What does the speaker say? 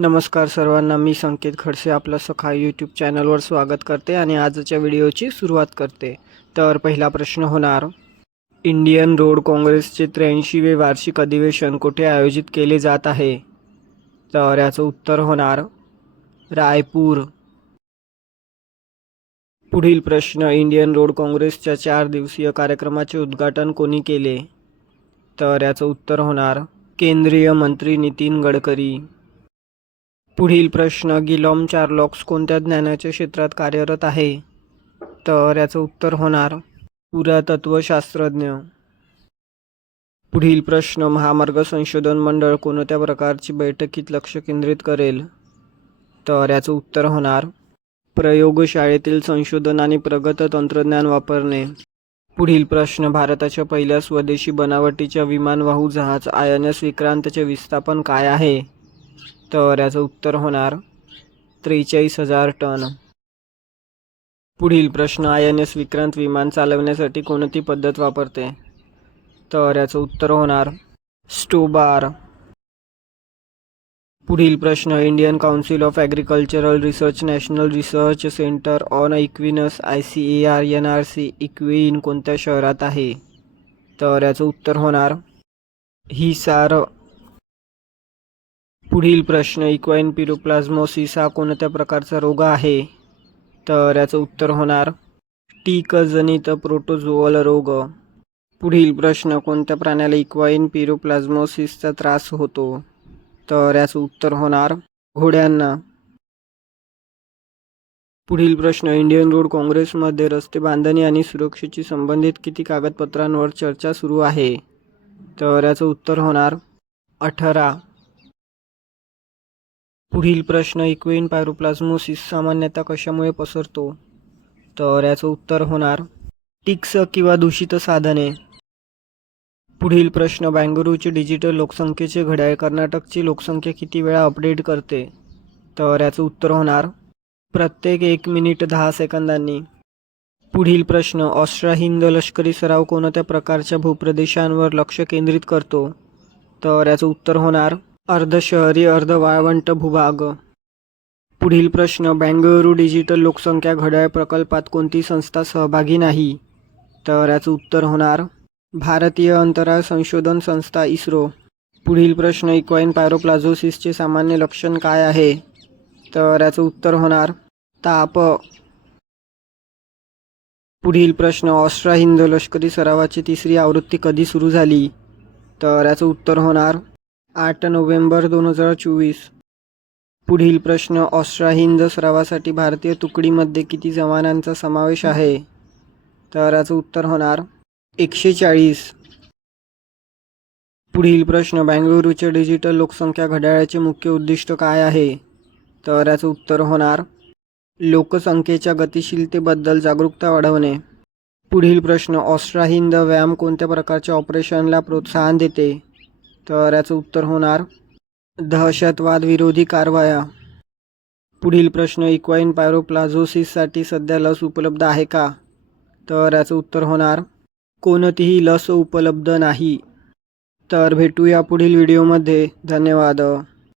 नमस्कार सर्वांना मी संकेत खडसे आपलं सखा यूट्यूब चॅनलवर स्वागत करते आणि आजच्या व्हिडिओची सुरुवात करते. तर पहिला प्रश्न होणार इंडियन रोड काँग्रेसचे त्र्याऐंशीवे वार्षिक अधिवेशन कुठे आयोजित केले जात आहे? तर याचं उत्तर होणार रायपूर. पुढील प्रश्न इंडियन रोड काँग्रेसच्या चार दिवसीय कार्यक्रमाचे उद्घाटन कोणी केले? तर याचं उत्तर होणार केंद्रीय मंत्री नितीन गडकरी. पुढील प्रश्न गिलॉम चार्लॉक्स कोणत्या ज्ञानाच्या क्षेत्रात कार्यरत आहे? तर याचं उत्तर होणार पुरातत्वशास्त्रज्ञ पुढील प्रश्न महामार्ग संशोधन मंडळ कोणत्या प्रकारची बैठकीत लक्ष केंद्रित करेल? तर याचं उत्तर होणार प्रयोगशाळेतील संशोधन आणि प्रगत तंत्रज्ञान वापरणे. पुढील प्रश्न भारताच्या पहिल्या स्वदेशी बनावटीच्या विमानवाहू जहाज आय एन एस विक्रांतचे विस्थापन काय आहे? तर याचं उत्तर होणार? त्रेचाळीस हजार टन. पुढील प्रश्न आय एन एस विक्रांत विमान चालवण्यासाठी कोणती पद्धत वापरते? तर याचं उत्तर होणार स्टोबार. पुढील प्रश्न Indian council of agricultural research national research centre on equines I C A R N R C equine कोणत्या शहरात आहे? तर याचं उत्तर होणार हिसार. पुढील प्रश्न इक्वाईन पिरोप्लाझ्मोसिस हा कोणत्या प्रकारचा रोग आहे? तर याचं उत्तर होणार टीकजनित प्रोटोझोअल रोग. पुढील प्रश्न कोणत्या प्राण्याला इक्वाईन पिरोप्लाझ्मोसिसचा त्रास होतो? तर याचं उत्तर होणार घोड्यांना. पुढील प्रश्न इंडियन रोड काँग्रेसमध्ये रस्ते बांधणी आणि सुरक्षेशी संबंधित किती कागदपत्रांवर चर्चा सुरू आहे? तर याचं उत्तर होणार अठरा. पुढील प्रश्न इक्वेन पायरोप्लाझ्मोसिस सामान्यतः कशामुळे पसरतो? तर याचं उत्तर होणार टिक्स किंवा दूषित साधने. पुढील प्रश्न बँगळुरूची डिजिटल लोकसंख्येचे घड्याळ कर्नाटकची लोकसंख्या किती वेळा अपडेट करते? तर याचं उत्तर होणार प्रत्येक एक मिनिट दहा सेकंदांनी. पुढील प्रश्न ऑस्ट्रा हिंद लष्करी सराव कोणत्या प्रकारच्या भूप्रदेशांवर लक्ष केंद्रित करतो? तर याचं उत्तर होणार अर्धशहरी अर्धवाळवंट भूभाग. पुढील प्रश्न बेंगळुरू डिजिटल लोकसंख्या घड्याळ प्रकल्पात कोणती संस्था सहभागी नाही? तर याचं उत्तर होणार भारतीय अंतराळ संशोधन संस्था इस्रो. पुढील प्रश्न इक्वाईन पायरोप्लाझोसिसचे सामान्य लक्षण काय आहे? तर याचं उत्तर होणार ताप. पुढील प्रश्न ऑस्ट्रा हिंद लष्करी सरावाची तिसरी आवृत्ती कधी सुरू झाली? तर याचं उत्तर होणार आठ नोव्हेंबर दोन हजार चोवीस. पुढील प्रश्न ऑस्ट्रा हिंद सरावासाठी भारतीय तुकडीमध्ये किती जवानांचा समावेश आहे? तर याचं उत्तर होणार एकशे चाळीस पुढील प्रश्न बेंगळुरूच्या डिजिटल लोकसंख्या घड्याळाचे मुख्य उद्दिष्ट काय आहे? तर याचं उत्तर होणार लोकसंख्येच्या गतिशीलतेबद्दल जागरूकता वाढवणे. पुढील प्रश्न ऑस्ट्रा हिंद व्यायाम कोणत्या प्रकारच्या ऑपरेशनला प्रोत्साहन देते? तर याचं उत्तर होणार दहशतवाद विरोधी कारवाया. पुढील प्रश्न इक्वाईन पायरोप्लाझोसिससाठी सध्या लस उपलब्ध आहे का? तर याचं उत्तर होणार कोणतीही लस उपलब्ध नाही. तर भेटूया पुढील व्हिडिओमध्ये. धन्यवाद.